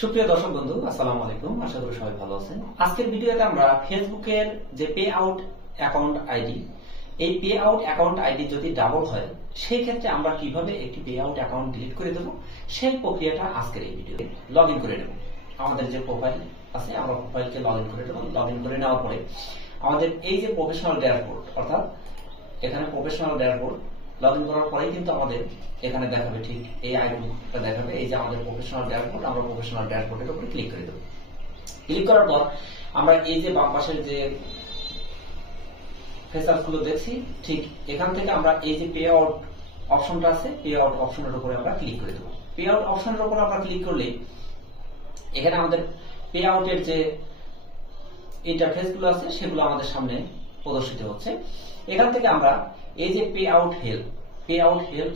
সুপ্রিয় দর্শক বন্ধু, আসসালামু আলাইকুম। আশা করি সবাই ভালো আছেন। আজকের ভিডিওতে আমরা ফেসবুকের যে পে আউট অ্যাকাউন্ট আইডি, এই পে আউট অ্যাকাউন্ট আইডি যদি ডাবল হয় সেই ক্ষেত্রে আমরা কিভাবে একটি পে আউট অ্যাকাউন্ট ডিলিট করে দেব সেই প্রক্রিয়াটা আজকের এই ভিডিওতে লগ ইন করে নেব। আমাদের যে প্রোফাইল আছে আমরা প্রোফাইলকে লগ ইন করে দেব। লগ ইন করে নেওয়ার পরে আমাদের এই যে প্রফেশনাল ড্যাশবোর্ড, অর্থাৎ এখানে প্রফেশনাল ড্যাশবোর্ড লগ ইন করার পরেই কিন্তু আমাদের এখানে দেখাবে, ঠিক এই আইকনটা দেখাবে, এই যে আমাদের প্রফেশনাল ড্যাশবোর্ড। আমরা প্রফেশনাল ড্যাশবোর্ডের উপরে ক্লিক করে দেব। ক্লিক করার পর আমরা এই যে বাম পাশের যে ফিচারস গুলো দেখছি, ঠিক এখান থেকে আমরা এই যে পে আউট অপশনটা আছে, পে আউট অপশনের উপরে আমরা ক্লিক করে দেব। পে আউট অপশনের উপরে আমরা ক্লিক করলে এখানে আমাদের পে আউটের যে ইন্টারফেস গুলো আছে সেগুলো আমাদের সামনে প্রদর্শিত হচ্ছে। এখান থেকে আমরা এই যে পে আউট হেল্প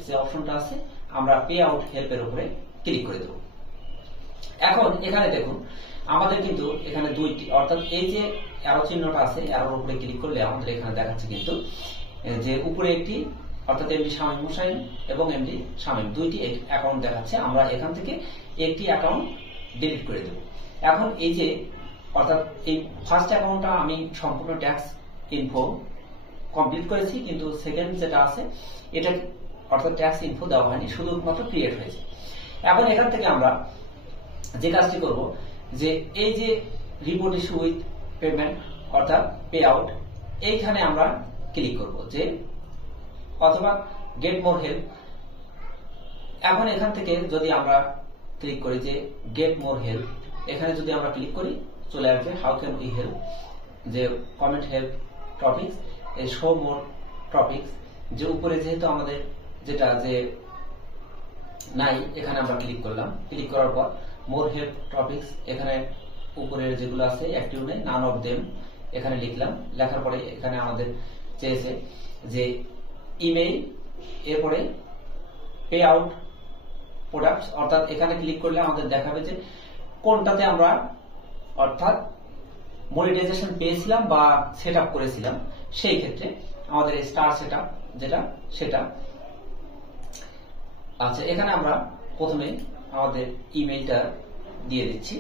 যে অপশনটা আছে, আমরা পে আউট হেল্পের উপরে ক্লিক করে দেব। এখন এখানে দেখুন আমাদের কিন্তু এখানে দুইটি, অর্থাৎ এই যে অ্যারো চিহ্নটা আছে, অ্যারোর উপরে ক্লিক করলে আমাদের এখানে দেখাচ্ছে কিন্তু যে উপরে একটি, অর্থাৎ এমডি শামীম হোসাইন এবং এমডি শামীম দুইটি অ্যাকাউন্ট দেখাচ্ছে। আমরা এখান থেকে একটি অ্যাকাউন্ট ডিলিট করে দেব। এখন এই যে, অর্থাৎ এই ফার্স্ট অ্যাকাউন্টটা আমি সম্পূর্ণ ট্যাক্স ইনফো কমপ্লিট করেছি, কিন্তু সেকেন্ড যেটা আছে এটা অর্থাৎ ট্যাক্স ইনফো দেওয়া হয়নি, শুধুমাত্র ক্রিয়েট হয়েছে। এখন এখান থেকে আমরা যে কাজটি করব, যে এই যে রিপোর্ট ইস্যু উইথ পেমেন্ট অর্থাৎ পে আউট, এইখানে আমরা ক্লিক করব, যে অথবা গেট মোর হেল্প। এখন এখান থেকে যদি আমরা ক্লিক করি যে গেট মোর হেল্প, এখানে যদি আমরা ক্লিক করি চলে আসবে হাউ ক্যান উই হেল্প, যে কমেন্ট হেল্প টপিকস, এই শো মোর টপিকস, যে উপরে যেহেতু আমাদের যেটা যে নাই, এখানে আমরা ক্লিক করলাম। ক্লিক করার পর মোর হেল্প টপিকস, এখানে উপরে যেগুলো আছে অ্যাক্টিভ নেই, নান অফ দেম এখানে লিখলাম। লেখার পরে এখানে আমাদের চেয়েছে যে ইমেইল, এরপরে পে আউট প্রোডাক্টস, অর্থাৎ এখানে ক্লিক করলে আমাদের দেখাবে যে কোনটাতে আমরা অর্থাৎ মনিটাইজেশন পেয়েছিলাম বা সেট আপ করেছিলাম। সেই ক্ষেত্রে আমাদের স্টার সেট আপ যেটা, সেটা আচ্ছা। এখানে আমরা প্রথমে আমাদের ইমেইলটা দিয়ে দিচ্ছি।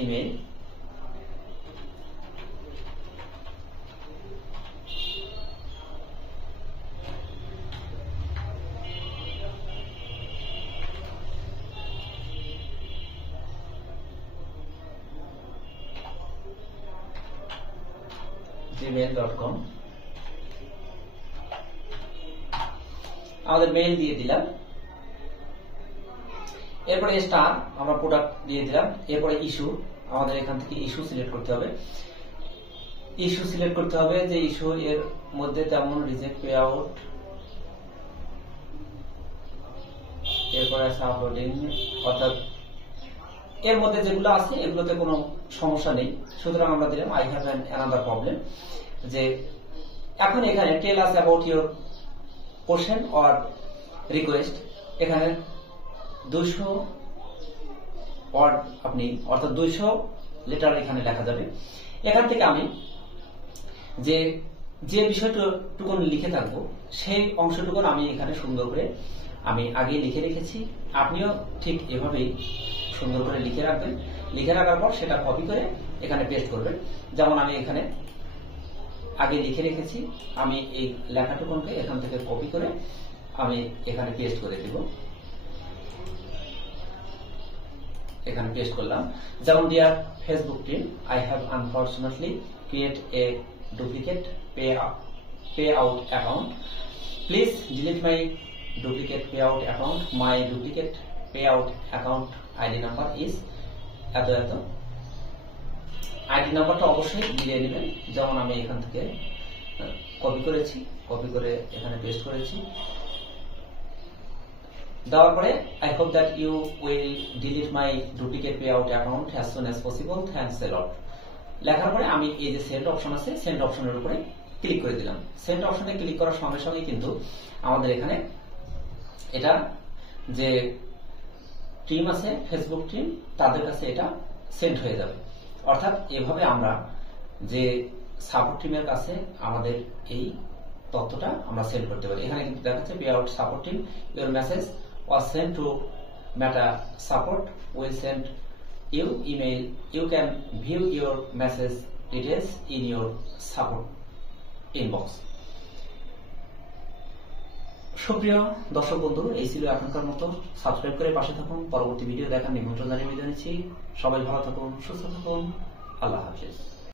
ইমেইল, gmail.com, আমাদের মেইল দিয়ে দিলাম। এরপরে স্টার আমরা প্রোডাক্ট দিয়ে দিলাম। এরপরে ইস্যু, আমাদের এখান থেকে ইস্যু সিলেক্ট করতে হবে। ইস্যু সিলেক্ট করতে হবে যে ইস্যু এর মধ্যে তেমন রিজেক্ট পে আউট, এরপরে আছে আপলোডিং, অর্থাৎ এর মধ্যে যেগুলো আছে এগুলোতে কোনো সমস্যা নেই, সুতরাং আমরা দিলাম I have an another problem. যে এখন এখানে tell us about your question or request, এখানে 200 ওয়ার্ড আপনি, অর্থাৎ 200 লেটার এখানে লেখা যাবে। এখান থেকে আমি যে যে বিষয়টুকু লিখে থাকবো সেই অংশটুকু আমি এখানে সুন্দর করে আমি আগে লিখে রেখেছি। আপনিও ঠিক এভাবেই সুন্দর করে লিখে রাখবেন। লিখে রাখার পর সেটা কপি করে এখানে পেস্ট করবেন। যেমন আমি এখানে আগে লিখে রেখেছি, আমি এই লেখাটুকুকে এখান থেকে কপি করে আমি এখানে পেস্ট করে দিব। এখানে পেস্ট করলাম। যেমন dear Facebook team, I have unfortunately create a duplicate pay out account, please delete my duplicate pay out account, my duplicate pay out account ID number is এত এত। আইডি নাম্বারটা অবশ্যই মিলিয়ে নেবেন। যেমন আমি এখান থেকে কপি করেছি, কপি করে এখানে পেস্ট করেছি। দেওয়ার পরে I hope that you will delete my duplicate pay out account as soon as possible, thanks a lot. লেখার পরে আমি এই যে সেন্ড অপশন আছে, সেন্ড অপশনের উপরে ক্লিক করে দিলাম। সেন্ড অপশনে ক্লিক করার সঙ্গে সঙ্গে কিন্তু আমাদের এখানে এটা যে টিম আছে ফেসবুক টিম, তাদের কাছে এটা সেন্ড হয়ে যাবে। অর্থাৎ এভাবে আমরা যে সাপোর্ট টিমের কাছে আমাদের এই তথ্যটা আমরা সেন্ড করতে পারি। এখানে কিন্তু দেখাচ্ছে pay out support team, your message was sent to Meta support will send you email. You can view your message details in your support inbox. সুপ্রিয় দর্শক বন্ধু, এই ছিল এখনকার মতো। সাবস্ক্রাইব করে পাশে থাকুন। পরবর্তী ভিডিও দেখার নিমন্ত্রণ জানিয়ে বিদায় নিচ্ছি। সবাই ভালো থাকুন, সুস্থ থাকুন। আল্লাহ হাফেজ।